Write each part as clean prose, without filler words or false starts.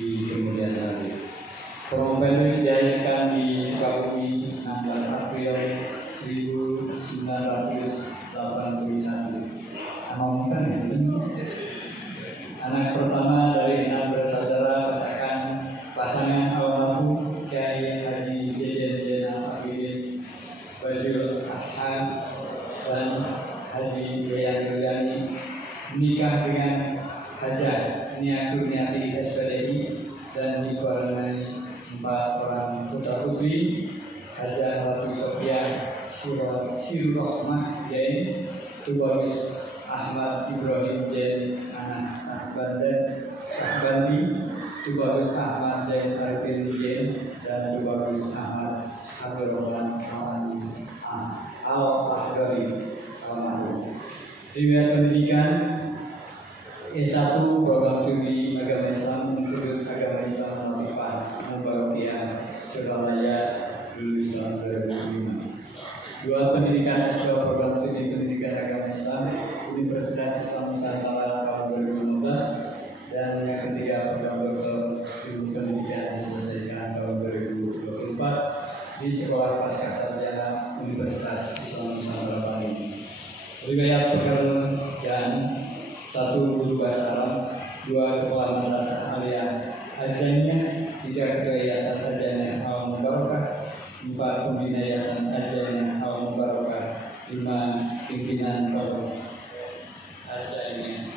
di kemudian hari. Promo Venus dilahirkan di Sukabumi 16 April 1981. Anak pertama dari 6 bersaudara pasangan almarhum Kiai Haji Jejen Jenal Abidin Bajul Ashab dan Haji Yayan Yuliani menikah dengan Hajah Nia Kurniati SPDI dan dikeluargai 4 orang putra putri, Hajah Ratu Sofia Sirohmah Jain, Tubagus Ahmad Ibrahim Jain anak Sahbandi, Tubagus Ahmad Jain Arifin Jain, dan Tubagus Ahmad Abdul Rahman Al-Ahdari almarhum. Riwayat pendidikan S1 program studi agama Islam Institut Agama Islam Al-Ifah Mubarakiyah Surabaya lulus tahun 2005. 2 pendidikan S2 program studi pendidikan agama Islam Universitas Islam Nusantara tahun 2015, dan yang ketiga program doktor studi pendidikan diselesaikan tahun 2024 di Sekolah Pascasarjana Universitas Islam Nusantara Bali. Riwayat pekerjaan 1 guru bahasa Arab, 2 kepala madrasah aliyah Ajanya, 3 ketua yayasan Ajanya Al Mubarakah, 4 pembina yayasan Ajanya Al Mubarakah, 5 pimpinan pondok Ajanya.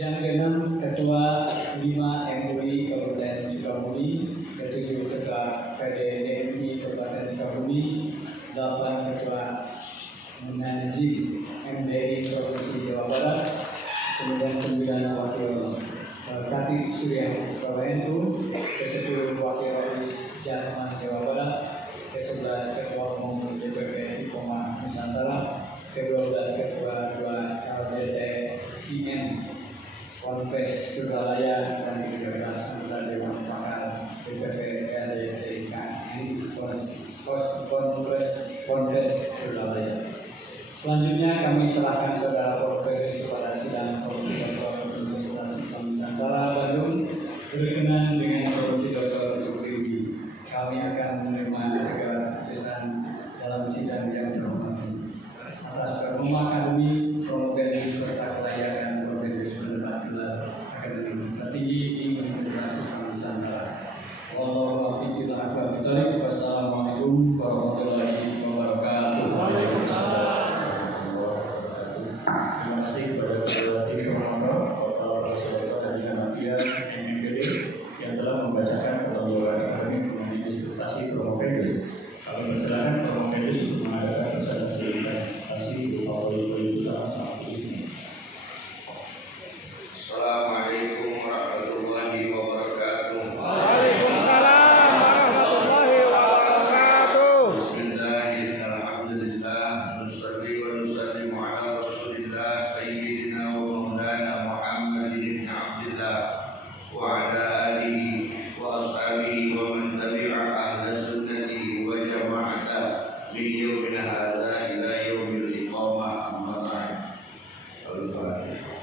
Yang ke-6 ketua 5 MUI Kabupaten Sukabumi, ke-7 ketua PDMI Kabupaten Sukabumi, 8 ketua Menanjing MDI Provinsi Jawa Barat, kemudian 9 wakil Katib Surya Kawentu, ke-10 wakil Rois Jerman Jawa Barat, ke-11 ketua umum DPP Koma Nusantara, ke-12 ketua 2 LDT IM Ponpes Suralaya, dan ke-13 anggota Dewan Pakar DPP LDT KNI Ponpes Suralaya. Selanjutnya kami serahkan saudara Profesor kepada sidang Komisi Doktor Universitas Islam Nusantara Bandung berkenan dengan Komisi Doktor Ukridi. Kami akan menerima segala keputusan dalam sidang yang terhormat. Atas performa akademi, promosi serta kelayakan Profesor mendapat gelar akademik tertinggi di Universitas Islam Nusantara. Wassalamualaikum warahmatullahi wabarakatuh. Terima kasih kepada Ketua Tim Promotor, Bapak Profesor Haji Hanafiah MPD yang telah membacakan ketentuan akademik mengenai disertasi Promo Venus. Kami persilakan Promo Venus untuk mengadakan presentasi berupa poin-poin utama seperti ini. Assalamualaikum warahmatullahi wabarakatuh. Waalaikumsalam warahmatullahi wabarakatuh. Bismillahirrahmanirrahim. Nusalli wa nusallimu ala Rasulillah Sayyidina wa Maulana Muhammadin ibn Abdillah wa ala alihi wa ashabihi wa man tabi'a ahla sunnati wa jama'ata min yawmin hadha ila yawmil iqamah, amma ba'd. Al-Fatihah.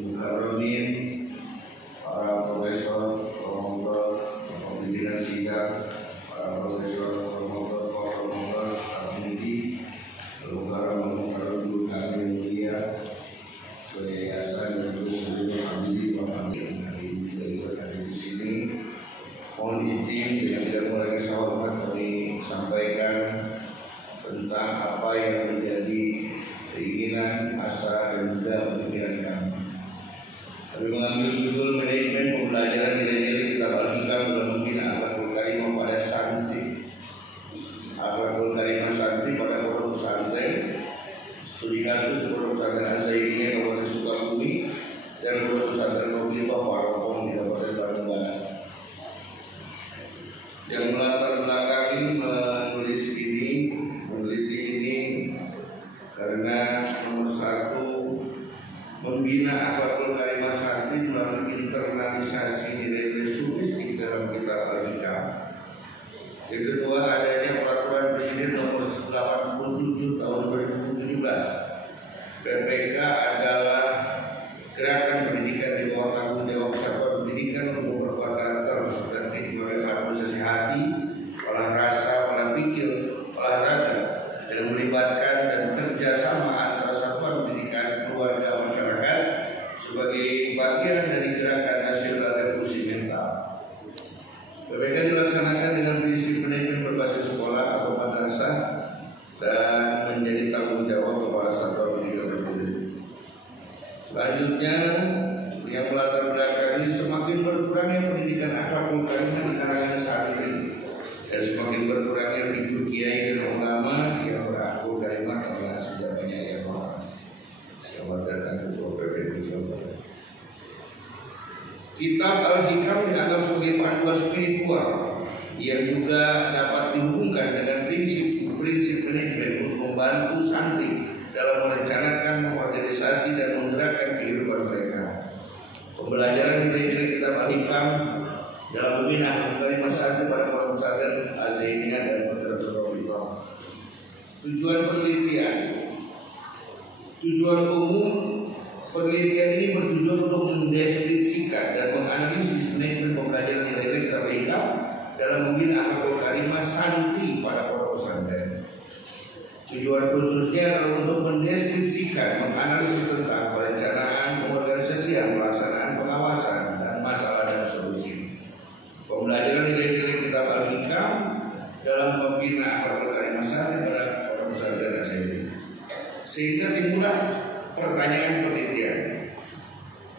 Mukarramin, para profesor, promotor, pimpinan sidang, para profesor, promotor, akademisi, mukarram guru kami yang mulia, yayasan dan seluruh hadirin yang hadir di sini. Mohon izin yang tidak mulai hormat kami sampaikan tentang apa yang menjadi keinginan, asa, dan juga pemikiran kami. Kami mengambil judul manajemen pembelajaran nilai-nilai kitab Al-Hikam dalam membina akhlakul karimah pada santri. Akhlakul karimah santri pada pondok pesantren. Studi kasus pondok pesantren Az-Zairiyah Kabupaten Sukabumi dan pondok pesantren Robiqah Parokong di Kabupaten Bandung Barat. Yang melatar belakangi menulis ini, meneliti ini karena nomor 1, membina akhlakul karimah santri melalui internalisasi nilai-nilai sufistik dalam dalam kitab Al-Hikam. Yang kedua, adanya peraturan Presiden nomor 87 tahun 2017. PPK adalah gerakan pendidikan di bawah tanggung jawab Satuan Pendidikan untuk memperkuat karakter seperti organisasi hati, olah rasa, olah pikir, olahraga, dan melibatkan dan kerjasama antara satuan pendidikan, keluarga, masyarakat sebagai bagian dari gerakan nasional revolusi mental. PPK dilaksanakan dengan prinsip pendidikan berbasis sekolah atau madrasah dan menjadi tanggung jawab kepala satuan pendidikan terpilih. Selanjutnya, yang melatar belakangi semakin berkurangnya pendidikan akhlakul karimah di kalangan saat ini dan semakin berkurangnya figur kiai dan ulama yang berakhlakul karimah karena sudah banyak yang orang. Selamat datang ketua PPK Jawa. Kitab Al-Hikam dianggap sebagai panduan spiritual yang juga dapat dihubungkan dengan prinsip manajemen untuk membantu santri dalam merencanakan, mengorganisasi dan menggerakkan kehidupan mereka. Pembelajaran nilai-nilai kitab Al-Hikam dalam membina akhlak karimah santri pada pondok pesantren Al-Zainiyah dan Pondok. Tujuan penelitian, tujuan umum penelitian ini bertujuan untuk mendeskripsikan dan menganalisis manajemen pembelajaran nilai-nilai kitab Al-Hikam dalam membina akhlak karimah santri pada pondok pesantren. Tujuan khususnya adalah untuk mendeskripsikan, menganalisis tentang perencanaan, pengorganisasian, pelaksanaan, pengawasan, dan masalah dan solusi. Pembelajaran nilai-nilai kitab Al-Hikam dalam membina akhlak karimah santri pada pondok pesantren Al-Zainiyah. Sehingga timbullah pertanyaan penelitian.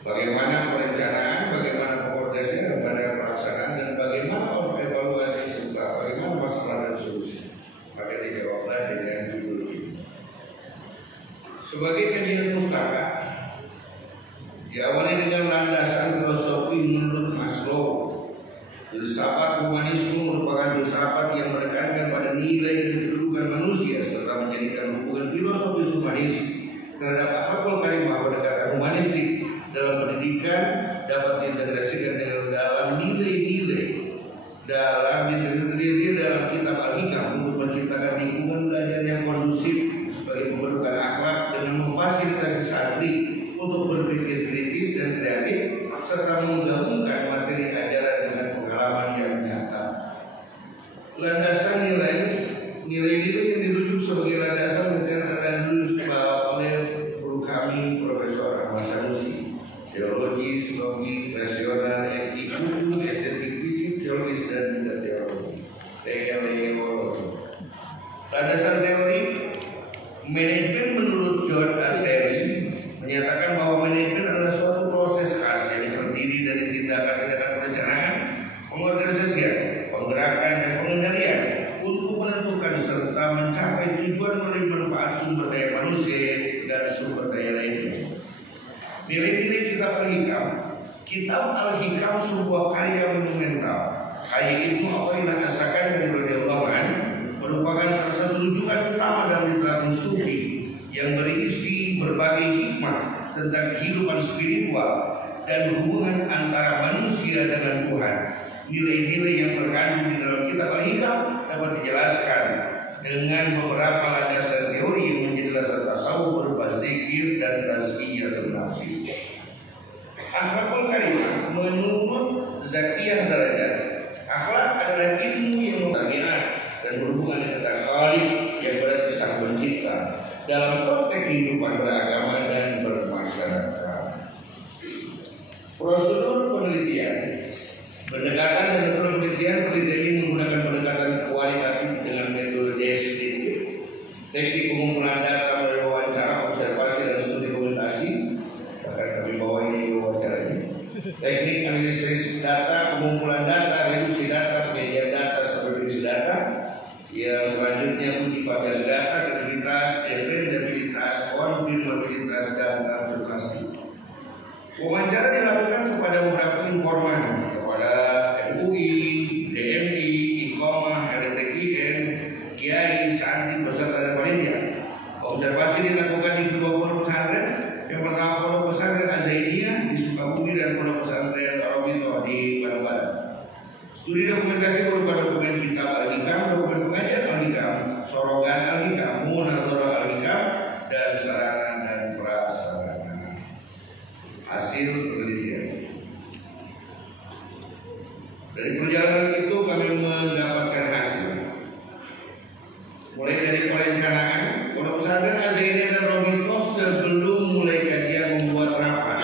Bagaimana perencanaan, bagaimana pengorganisasian, bagaimana pelaksanaan, dan bagaimana evaluasi serta bagaimana masalah dan solusi. Maka dijawablah dengan judul ini. Sebagai kajian pustaka, diawali dengan landasan filosofi menurut Maslow. Filsafat humanisme merupakan filsafat yang menekankan pada nilai dan kedudukan manusia serta menjadikan hubungan filosofis humanis terhadap akhlakul karimah pendekatan humanistik dalam pendidikan dapat diintegrasikan dalam nilai-nilai dalam kitab Al-Hikam untuk menciptakan lingkungan belajar yang kondusif bagi pembentukan akhlak dengan memfasilitasi santri untuk berpikir kritis dan kreatif serta menggabungkan materi ajaran dengan pengalaman yang nyata. Landasan nilai-nilai yang dirujuk sebagai landasan akan dirujuk oleh guru kami Profesor Ahmad Sanusi, teologi, psikologi, rasional, etik, hukum, estetik, fisik, teologis dan juga teologi. Landasan teori manajemen menurut John A. Terry menyatakan bahwa manajemen adalah suatu proses khas yang terdiri dari tindakan-tindakan perencanaan, pengorganisasian, penggerakan dan pengendalian untuk menentukan serta mencapai tujuan melalui manfaat sumber daya manusia dan sumber daya lainnya. Nilai-nilai kitab Al-Hikam sebuah karya monumental. Karya Ibnu Athaillah As-Sakandari radhiyallahu anhu merupakan salah satu rujukan utama dalam literatur sufi yang berisi berbagai hikmah tentang kehidupan spiritual dan hubungan antara manusia dengan Tuhan. Nilai-nilai yang terkandung di dalam kitab Al-Hikam dapat dijelaskan dengan beberapa landasan teori yang menjadi dasar tasawuf berupa zikir dan tazkiyatun nafsi. Akhlakul karimah menurut Zakiyah Darajat, akhlak adalah ilmu yang mutagiat dan berhubungan dengan Khalik yang berarti sang pencipta dalam konteks kehidupan beragama dan bermasyarakat. Prosedur penelitian, pendekatan dan metode penelitian ini menggunakan pendekatan kualitatif dengan metode deskriptif, teknik pengumpulan data melalui wawancara, observasi dan studi komunikasi. Bahkan kami bawa ini wawancaranya. Teknik analisis data, pengumpulan data, reduksi data, penyajian data, stabilitas data. Yang selanjutnya uji variasi data, kredibilitas, dependabilitas, konfirmabilitas dan transformasi. Wawancara dilakukan kepada beberapa informan, kepada MUI, DMI, dokumentasi berupa dokumen kitab Al-Hikam, dokumen pengajian Al-Hikam, sorogan Al-Hikam, munadharah Al-Hikam, dan sarana dan prasarana. Hasil penelitian. Dari perjalanan itu kami mendapatkan hasil. Mulai dari perencanaan, Pondok Pesantren Azzainiyah dan Robito sebelum mulai kajian membuat rapat,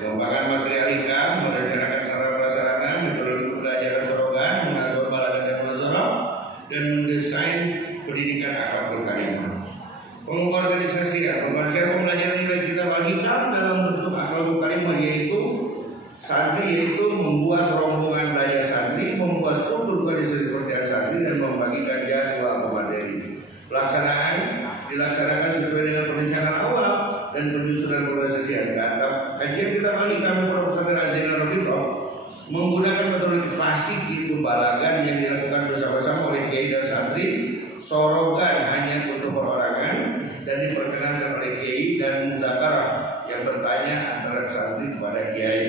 pengembangan materi Al-Hikam, merencanakan sarana prasarana, metode pembelajaran sorogan, mengatur balagan dan munazarah, dan mendesain pendidikan akhlakul karimah. Pengorganisasian pembelajaran nilai kitab Al-Hikam dalam bentuk akhlakul karimah, yaitu santri, yaitu membuat rombongan belajar santri, membuat struktur organisasi pekerjaan santri, dan membagikan jadwal materi. Pelaksanaan dilaksanakan sesuai dengan perencanaan awal dan penyusunan organisasi Al-Hikam. Kajian kitab Al-Hikam Pondok Pesantren Azzainiyah Robito menggunakan metode klasik, itu balagan yang dilakukan bersama-sama oleh kiai dan santri, sorogan hanya untuk perorangan, dan diperkenankan oleh kiai, dan muzakarah yang bertanya antara santri kepada kiai.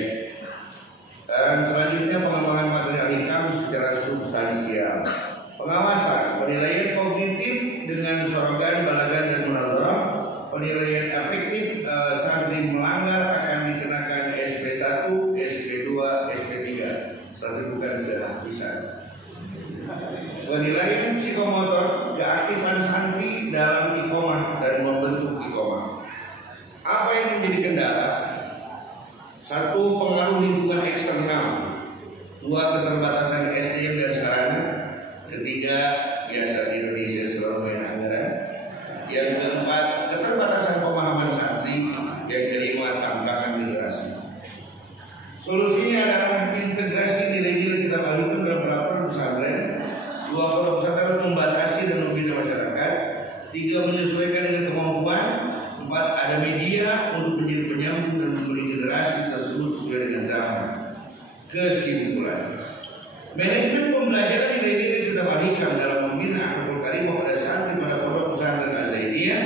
Dan selanjutnya pengembangan materi Al-Hikam secara substansial. Pengawasan, penilaian kognitif dengan sorogan, balagan, dan munazarah. Penilaian efektif, santri melanggar akan dikenakan SP1, SP2, SP3. Tapi bukan sehabisan. Penilaian psikomotor, keaktifan santri dalam iqomah dan membentuk iqomah. Apa yang menjadi kendala? 1. Pengaruh lingkungan eksternal. 2. Keterbatasan SDM dan sarana. 3. Biasa di Indonesia selalu main anggaran. Yang keempat, keterbatasan pemahaman santri. Yang kelima, tantangan generasi. Solusinya adalah integrasi nilai-nilai kitab Al-Hikam dalam peraturan pesantren. 2. Pondok pesantren harus membatasi dan membina masyarakat. 3. Menyesuaikan dengan kemampuan. 4. Ada media untuk menjadi penyambung dan memberi generasi tersebut sesuai dengan zaman. Kesimpulan, manajemen pembelajaran nilai-nilai kitab Al-Hikam dalam membina akhlakul karimah pada santri pada Pondok Pesantren Azzainiyah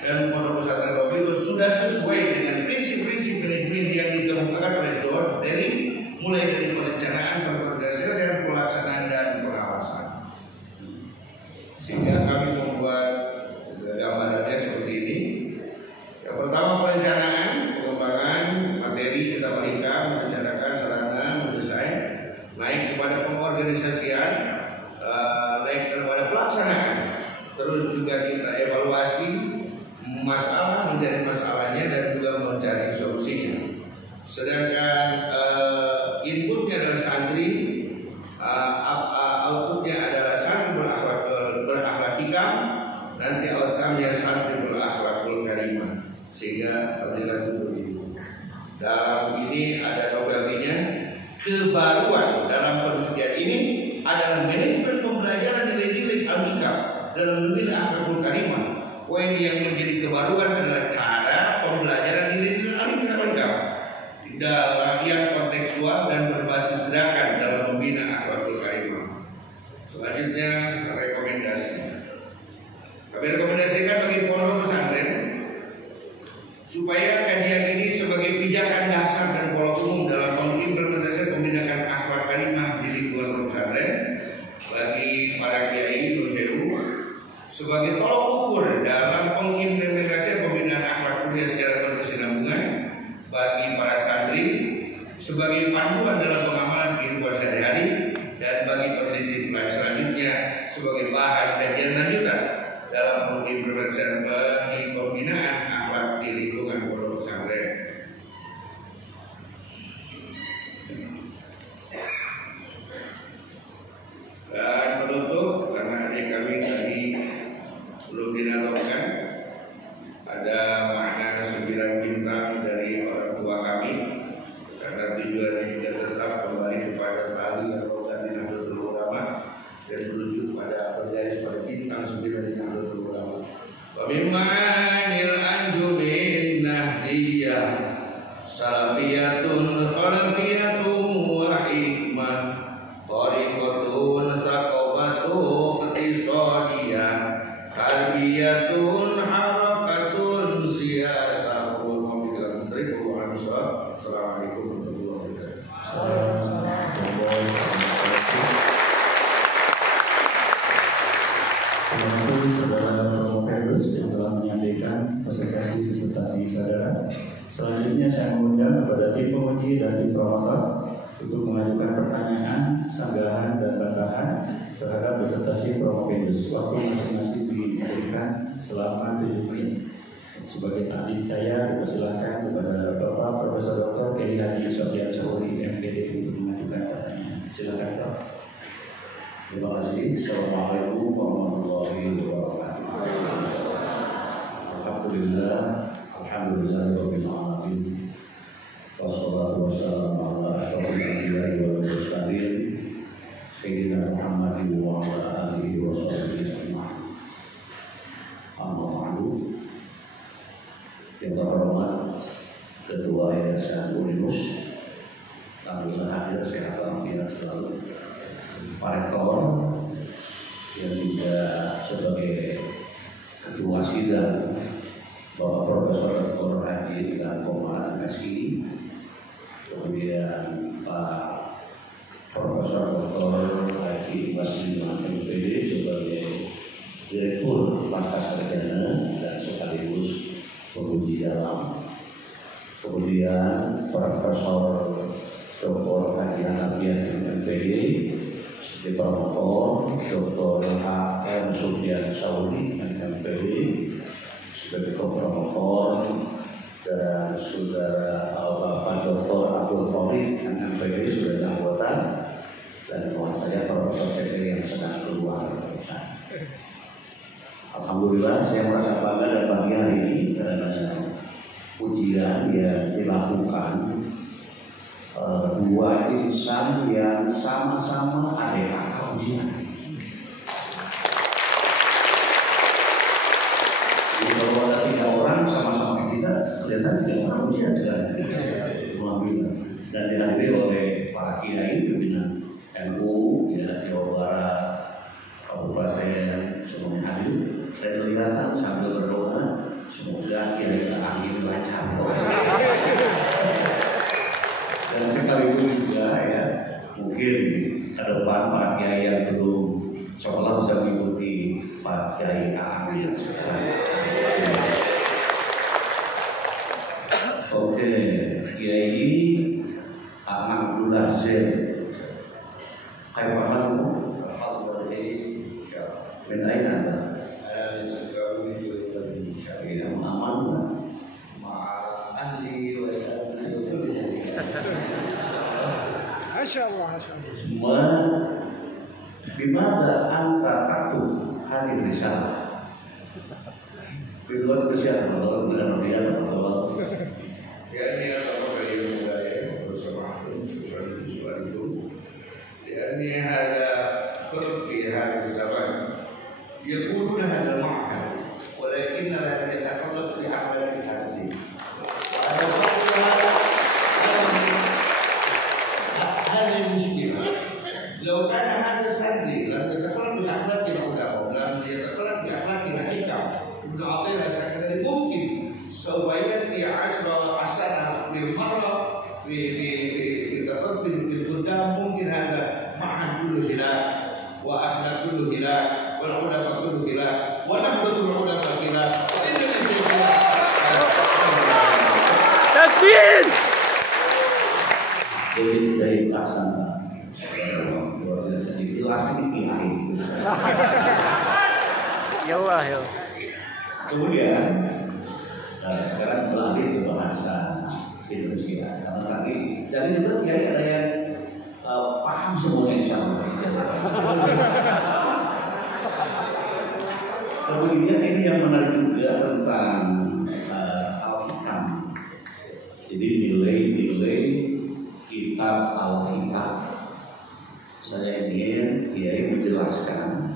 dan Pondok Pesantren Robito sudah sesuai dengan prinsip-prinsip manajemen yang dikemukakan oleh John Terry, mulai dari perencanaan, pengorganisasian, pelaksanaan, dan pengawasan. Sehingga kami membuat gambarannya seperti ini. Yang pertama, perencanaan, pengembangan materi kitab Al-Hikam, merencanakan sarana, mendesain, naik kepada pengorganisasian, naik kepada pelaksanaan. Terus juga kita evaluasi masalah, mencari masalahnya, dan juga mencari solusinya. Sedangkan inputnya adalah santri, outputnya adalah santri berakhlak hikam, nanti outcome-nya santri berakhlakul karimah. Sehingga alhamdulillah itu. Dalam ini ada noveltinya. Kebaruan dalam penelitian ini adalah manajemen pembelajaran nilai-nilai Al-Hikam dalam membina akhlakul karimah. Poin yang menjadi kebaruan adalah cara pembelajaran nilai-nilai Al-Hikam dalam yang kontekstual dan berbasis gerakan dalam membina akhlakul karimah. Selanjutnya, rekomendasi. Kami rekomendasikan bagi pondok pesantren supaya kajian ini sebagai pijakan dasar dan pola umum dalam mengimplementasikan pembinaan akhlak karimah di lingkungan pesantren bagi para kiai Nursewu, sebagai tolok ukur dalam mengimplementasikan pembinaan akhlak mulia secara berkesinambungan bagi para santri, sebagai panduan dalam pengamalan kehidupan sehari-hari, dan bagi peneliti selanjutnya sebagai bahan kajian lanjutan dalam mengimplementasikan pembinaan akhlak di lingkungan pondok pesantren. Dan penutup, karena adik kami tadi belum dinamakan, ada makna 9 bintang dari orang tua kami, karena tujuannya juga tetap kembali kepada tali atau tadi Nahdlatul Ulama dan menuju pada bergaris pada bintang 9 di Nahdlatul Ulama. Wa mimma nil anjumin nahdiyah dan tim promotor untuk mengajukan pertanyaan, sanggahan, dan bantahan terhadap presentasi Promopendus. Waktu masing-masing diberikan selama 7 menit. Sebagai tadi saya dipersilakan kepada Bapak Profesor Dr. Kiai Haji Sofyan Sauri MPD untuk mengajukan pertanyaan. Silakan Pak. Terima kasih. Assalamualaikum warahmatullahi wabarakatuh. Alhamdulillahirabbil alamin. Wassalatu wassalamu ala asyrofil anbiya'i wal mursalin sayyidina Muhammadin wa ala alihi wa sahbihi ajma'in. Amma ba'du. Yang terhormat Ketua Yayasan Uninus, alhamdulillah hadir sehat walafiat selalu. Pak Rektor yang juga sebagai Ketua Sidang Bapak Profesor Dr. Haji dan Komar MSI, kemudian Pak Profesor Dr. Haji Basriman MPD sebagai Direktur Pascasarjana dan sekaligus penguji dalam, kemudian Profesor Dr. Haji Hanafiah MPD sebagai promotor, Dr. H.M. Sofyan Sauri MPD sebagai promotor, dan saudara Bapak Dr. Abdul Kholik MPD sebagai anggota, dan kawan saya Profesor PC yang sedang keluar. Alhamdulillah saya merasa bangga dan bahagia hari ini karena ujian yang dilakukan dua insan yang sama-sama adik kakak ujian. Jadi kalau ada 3 orang sama-sama kita, kelihatan 3 orang ujian kan? Alhamdulillah. Dan dihadiri oleh para kiai pimpinan NU, ya, Jawa Barat, Kabupaten, semuanya hadir. Dan kelihatan sambil berdoa, semoga kira-kira angin lancar. Dan sekaligus juga ya, mungkin ke depan para kiai yang belum sekolah bisa mengikuti Pak Kiai Aang yang sekarang. Oke, Kiai Aang Abdullah Zain. Kayak paham bu? Paham berarti. Benain anda. Sekarang itu lebih syariah aman. Ahli wasallam itu bisa Masya Allah. Semua bimada anta takut hadir di sana. Biluan bersiap Allah dan dia Allah. Ya ini apa dari budaya bersama surat itu. Ya ini ada fi hadis zaman. يقولون هذا المعهد ولكننا لا نتخلط بأحوال السعودية. هذه المشكلة. لو كان هذا سردي لم يتفرد بأخلاق العلماء، لم يتفرد بأخلاق الحكم، ابن عطية السكندري ممكن سوف يأتي 10 سنة بالمرة في تقدم في القدام، ممكن هذا معهد كله هلال وأخلاق كله هلال والعلماء كله هلال ونهضة العلماء هلال وإن تكبير. Jadi dari pelaksana luar biasa dijelaskan di akhir. Ya Allah ya. Kemudian sekarang beralih ke bahasa Indonesia karena tadi dari itu kiai ada yang paham semuanya insya Allah. Kemudian ini yang menarik juga tentang Al-Hikam. Jadi nilai-nilai kitab Al-Hikam. Saya ingin Kiai menjelaskan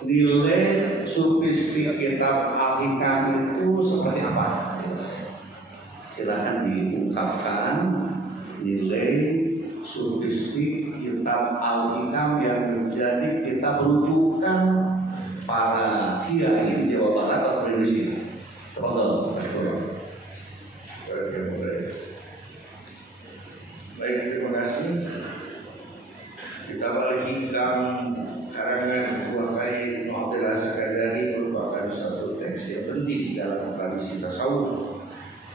nilai sufistik kitab Al-Hikam itu seperti apa. Silakan diungkapkan nilai sufistik kitab Al-Hikam yang menjadi kitab rujukan para kiai di Jawa Barat atau di Indonesia. Baik, terima kasih. Kitab Al-Hikam karangan Buah Kai Mu'tazilah Sakandari merupakan satu teks yang penting dalam tradisi tasawuf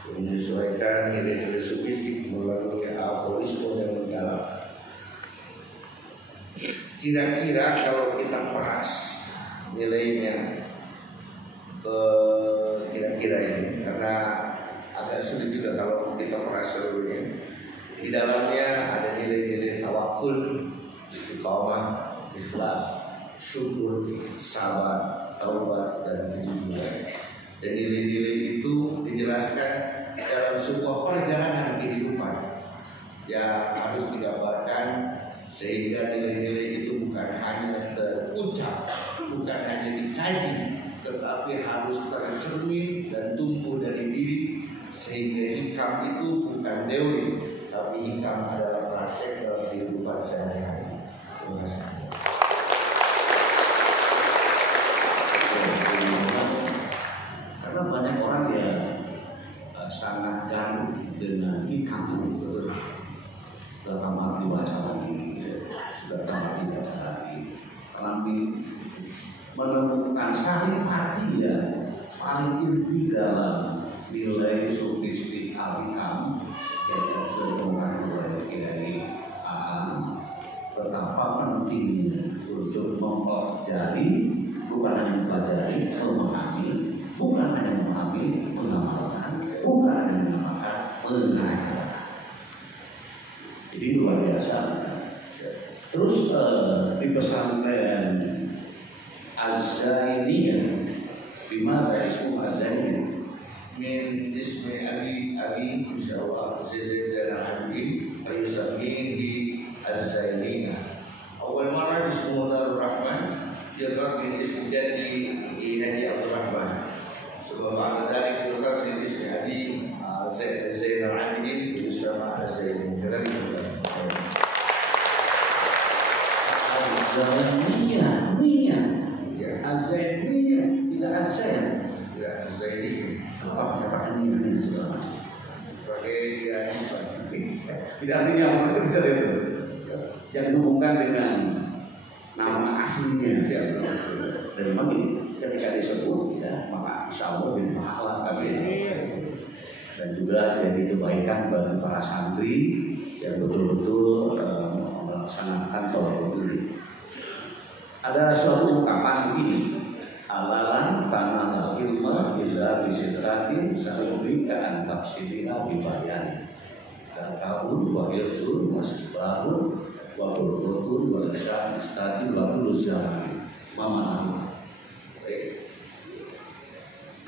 menyesuaikan nilai-nilai sofistik melalui aforisme dan mendalam. Kira-kira kalau kita peras nilainya kira-kira ini, karena agak sulit juga kalau kita peras seluruhnya. Di dalamnya ada nilai-nilai tawakul, istiqamah, ikhlas, syukur, sabar, taubat, dan kejujuran. Dan nilai-nilai itu dijelaskan dalam sebuah perjalanan kehidupan yang harus digambarkan, sehingga nilai-nilai itu bukan hanya terucap, bukan hanya dikaji, tetapi harus tercermin dan tumbuh dari diri, sehingga hikam itu bukan teori, tapi hikam adalah praktek dalam kehidupan sehari-hari. Terima kasih. Karena banyak orang yang sangat gaduh dengan hikam itu, sudah tamat dibaca lagi, sudah tamat dibaca lagi, tapi menemukan saripati yang paling inti dalam nilai sofistik al-hikam yang sudah ditemukan oleh Kiai Aam, betapa pentingnya untuk mempelajari, bukan hanya mempelajari, memahami, bukan hanya memahami, mengamalkan, bukan hanya mengamalkan, mengajarkan. Jadi luar biasa. Terus di pesantren Az-Zainiyah, di mana isu Az-Zainiyah? Min ismi Abi insyaallah Zainal Abidin fayusammihi Az-Zainiyah. Awal marah disebut Ar-Rahman, jazar min ismi jadi Hadi Abdul Rahman. Sebab pada dari jazar min ismi Abi Zainal Abidin bersama Az-Zainiyah. Az-Zainiyah, Az-Zainiyah, tidak Az-Zain. Ya, Az-Zainiyah. Apa dapat ini segala macam. Pakai dia nisbah. Tidak artinya apa itu yang dihubungkan dengan nama aslinya. Dan memang ketika disebut, ya, maka insya Allah bin pahala kami. Dan juga jadi kebaikan bagi para santri yang betul-betul melaksanakan tauhid ini. Ada suatu ungkapan begini. Alalan tanah ilma illa bisitratin sabrika an tafsiriha bibayan. Dan kabul wa irsul wa sisbarul wa burkutun wa isya istadi wa kuluzami. Mama. Baik.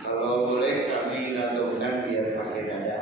Kalau boleh kami gabungkan biar pakai dada.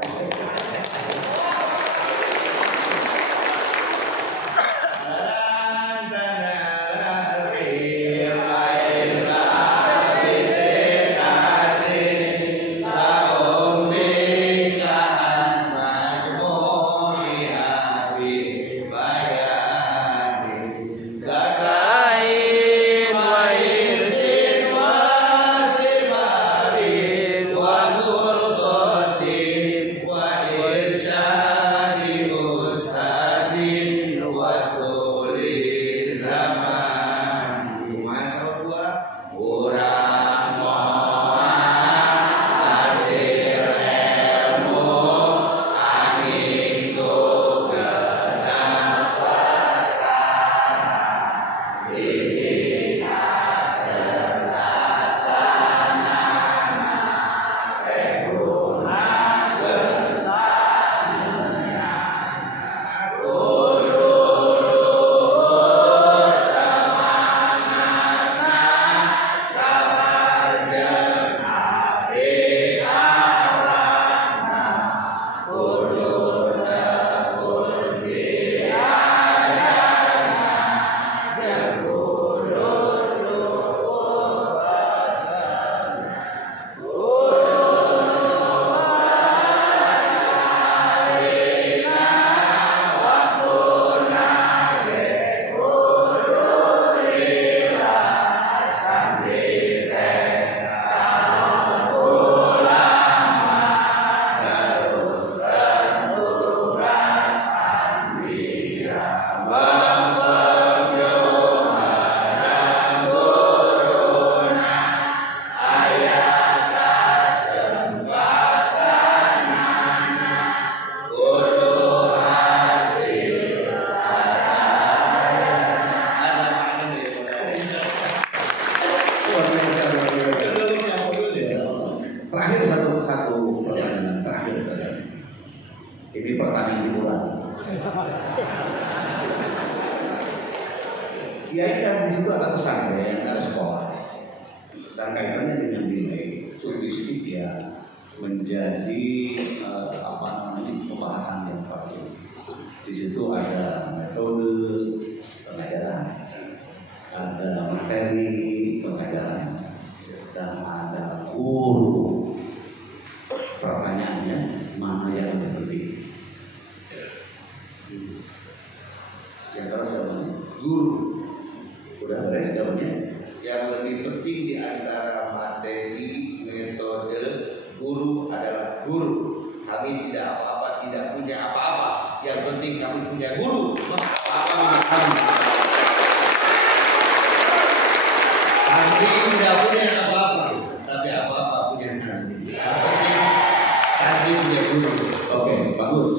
Kiai kan di situ ada pesantren, ada sekolah. Dan kaitannya dengan nilai jurnalistik ya menjadi pembahasan yang baru. Di situ ada metode pengajaran, ada materi pengajaran, dan ada guru. Pertanyaannya mana yang lebih penting? Yang terus jawabannya guru. Udah beres jawabannya. Yang lebih penting di antara materi, metode, guru adalah guru. Kami tidak apa-apa, tidak punya apa-apa. Yang penting kami punya guru. Apa minat kami? Santri tidak punya apa-apa, tapi apa-apa punya santri. Santri punya guru. Oke, bagus.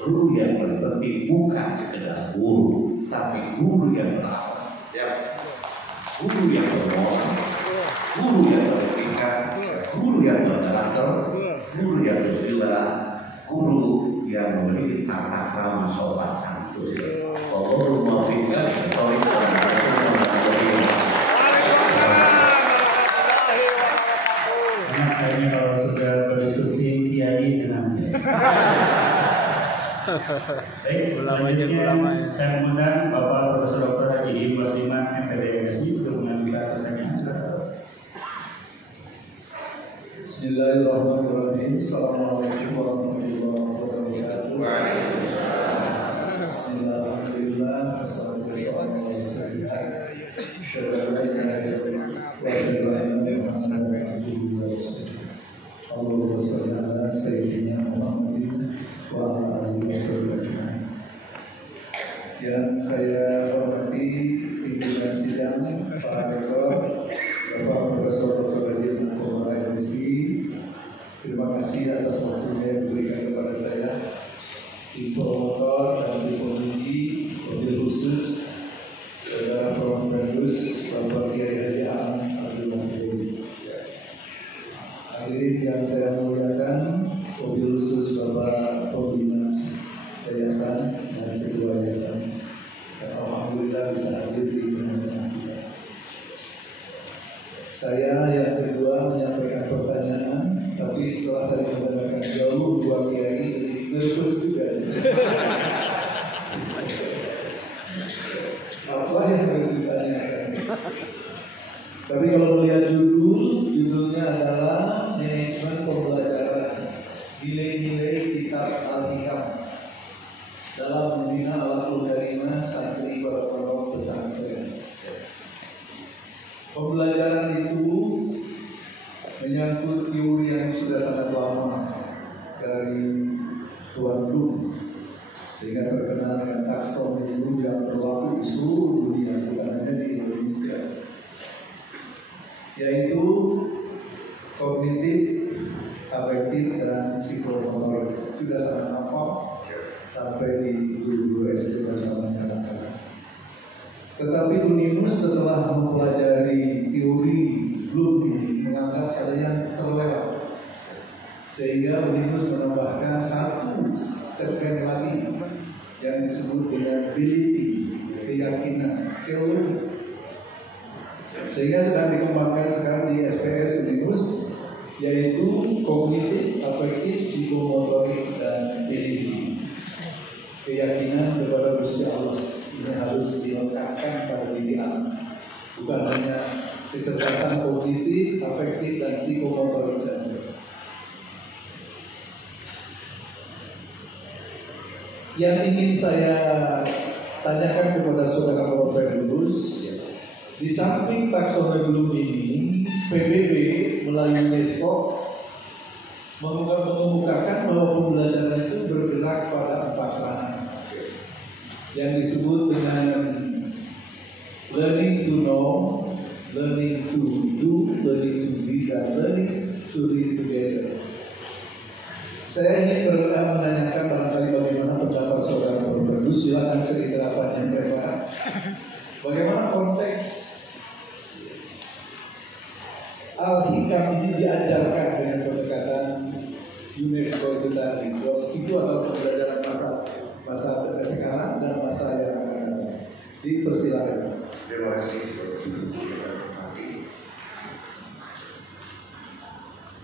Guru yang paling penting bukan sekedar guru, tapi guru yang berakhlak. Ya. Guru yang bermoral, guru yang beretika, guru yang berkarakter, guru yang bersila, guru yang memiliki tata krama sopan santun. Kalau mau pikir, Karena kayaknya kalau sudah berdiskusi kiai dengan baik, selanjutnya saya mengundang Bapak Profesor Dr. Haji Musliman MPD MSI untuk mengambil pertanyaan. Bismillahirrahmanirrahim. Assalamualaikum warahmatullahi wabarakatuh. Bismillahirrahmanirrahim. Assalamualaikum warahmatullahi wabarakatuh. Allahumma shalli ala sayyidina Muhammadin wa ala alihi wasallam. Yang saya hormati pimpinan sidang, Pak Rektor, Bapak Profesor Dr. Haji Musliman MSI, terima kasih atas waktunya yang diberikan kepada saya. Tim promotor dan tim penguji, wabil khusus Saudara Prof. Bapak Kiai Haji Abdul Hakim. Hadirin yang saya muliakan, wabil khusus Bapak Pembina Yayasan dan kedua yayasan. Alhamdulillah bisa hadir di tengah-tengah kita. Saya yang kedua menyampaikan pertanyaan, tapi setelah tadi mendengarkan jauh dua kiai jadi nervous juga. Apa yang harus ditanyakan? Tapi kalau melihat judulnya adalah manajemen pembelajaran nilai-nilai kitab Al-Hikam dalam membina akhlakul karimah santri para pondok pesantren. Pembelajaran itu menyangkut teori yang sudah sangat lama dari Tuan Bloom, sehingga terkenal dengan taksonomi Bloom yang berlaku di seluruh dunia, bukan hanya di Indonesia, yaitu kognitif, afektif, dan psikomotorik. Sudah sangat nampak sampai di guru-guru SD dan kawan-kawan. Tetapi Unimuz setelah mempelajari teori Bloom ini menganggap ada yang terlewat, sehingga Unimuz menambahkan satu segmen lagi yang disebut dengan believing, keyakinan, teologi, sehingga sedang dikembangkan sekarang di SPS Unimuz, yaitu kognitif, afektif, psikomotorik, dan believing, keyakinan kepada Gusti Allah. Ini harus dilekatkan pada diri anak, bukan hanya kecerdasan kognitif, afektif, dan psikomotorik saja. Yang ingin saya tanyakan kepada saudara Profesor, di samping taksonomi Bloom ini, PBB melalui UNESCO mengemukakan bahwa pembelajaran itu bergerak pada 4 ranah yang disebut dengan learning to know, learning to do, learning to be, dan learning to live together. Saya ingin menanyakan barangkali bagaimana pendapat saudara Profesor. Silakan cerita apa yang mereka. Bagaimana konteks Al-Hikam ini diajarkan dengan pendekatan UNESCO itu tadi. So, itu adalah pembelajaran sekarang dan masa yang akan datang. Dipersilakan. Terima kasih.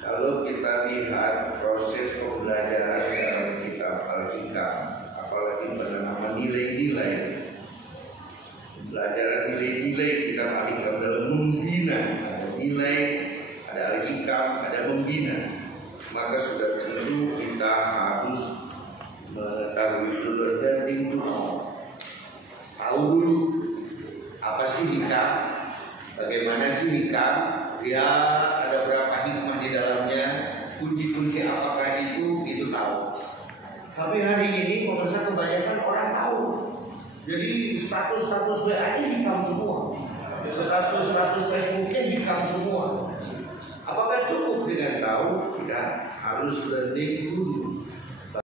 Kalau kita lihat proses pembelajaran dalam kitab Al-Hikam, apalagi pada nama nilai-nilai, pembelajaran nilai-nilai kitab Al-Hikam dalam membina, ada nilai, ada Al-Hikam, ada membina, maka sudah tentu kita harus mengetahui dulu dan tentu tahu dulu apa sih hikam, bagaimana sih hikam, ya ada berapa hikmah di dalamnya, kunci-kunci apakah itu tahu. Tapi hari ini pemirsa kebanyakan orang tahu. Jadi status WA-nya hikam semua, status Facebooknya hikam semua. Apakah cukup dengan tahu? Tidak, harus learning dulu.